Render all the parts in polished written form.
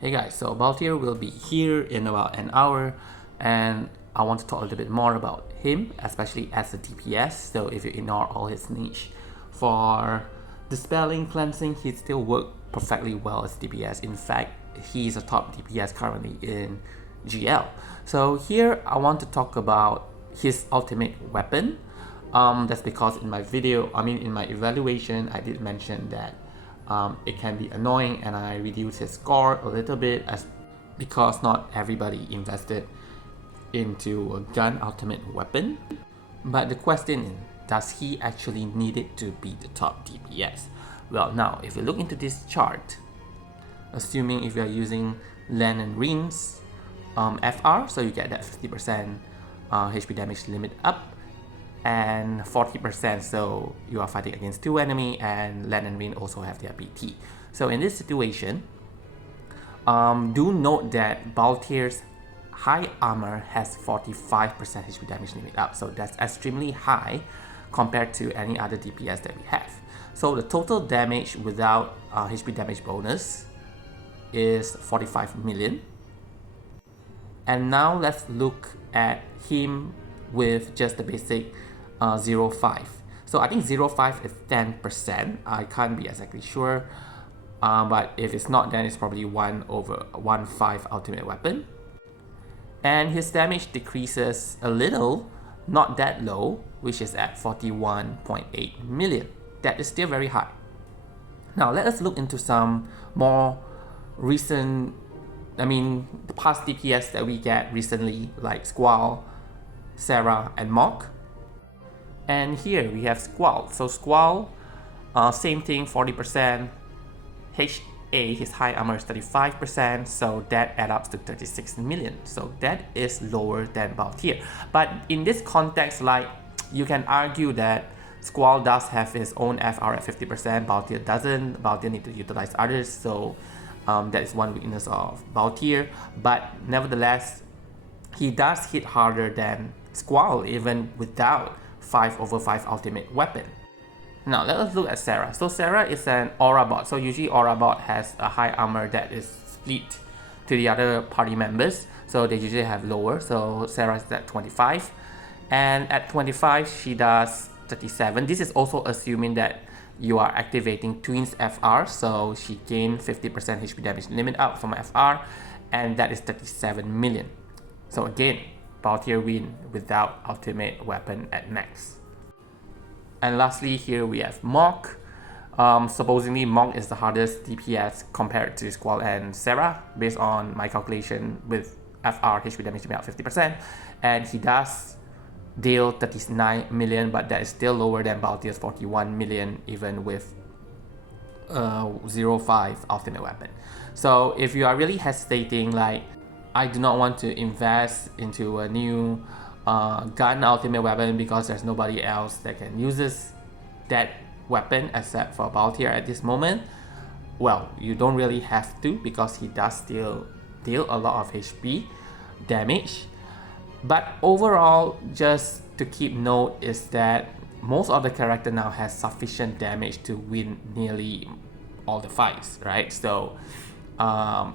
Hey guys, so Balthier will be here in about an hour and I want to talk a little bit more about him, especially as a DPS. So if you ignore all his niche for dispelling, cleansing, he still works perfectly well as DPS. In fact, he's a top DPS currently in GL. So here I want to talk about his ultimate weapon. That's because in my in my evaluation, I did mention that it can be annoying and I reduced his score a little bit because not everybody invested into a gun ultimate weapon. But the question is, does he actually need it to be the top DPS? Well, now if you look into this chart, assuming if you are using Len and Rin's FR, so you get that 50% HP damage limit up and 40%, so you are fighting against two enemy, and Len and Rin also have their BT. So in this situation, do note that Balthier's high armor has 45% HP damage limit up, so that's extremely high compared to any other DPS that we have. So the total damage without HP damage bonus is 45 million. And now let's look at him with just the basic 0.5. So I think 0.5 is 10%. I can't be exactly sure, but if it's not, then it's probably 1/1/5 ultimate weapon. And his damage decreases a little, not that low, which is at 41.8 million. That is still very high. Now let us look into some more recent, the past DPS that we get recently, like Squall, Sarah, and Mock. And here we have Squall. So Squall, same thing, 40%. HA, his high armor is 35%, so that adds up to 36 million. So that is lower than Balthier. But in this context, like, you can argue that Squall does have his own FR at 50%, Balthier doesn't. Balthier need to utilize others, so that is one weakness of Balthier. But nevertheless, he does hit harder than Squall even without 5/5 ultimate weapon. Now let us look at Sarah. So Sarah is an aura bot. So usually aura bot has a high armor that is split to the other party members. So they usually have lower. So Sarah is at 25. And at 25 she does 37. This is also assuming that you are activating Twins FR. So she gained 50% HP damage limit up from FR, and that is 37 million. So again, Balthier win without ultimate weapon at max. And lastly, here we have Mock. Supposedly Mock is the hardest DPS compared to Squall and Sarah, based on my calculation with FR HP damage limit up 50%, and he does deal 39 million, but that is still lower than Balthier's 41 million even with 0.5 ultimate weapon. So if you are really hesitating, like, I do not want to invest into a new gun ultimate weapon because there's nobody else that can use that weapon except for Balthier at this moment, well, you don't really have to, because he does still deal a lot of HP damage. But overall, just to keep note is that most of the character now has sufficient damage to win nearly all the fights, right? So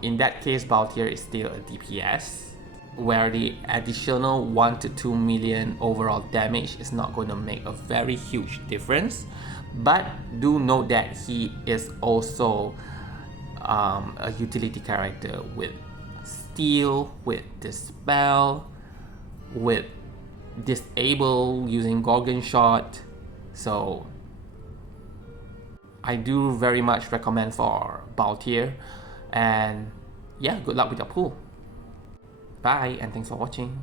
in that case, Balthier is still a DPS, where the additional 1 to 2 million overall damage is not going to make a very huge difference. But do note that he is also a utility character with steal, with dispel, with disable using Gorgon shot. So I do very much recommend for Balthier, and yeah, good luck with your pool. Bye, and thanks for watching.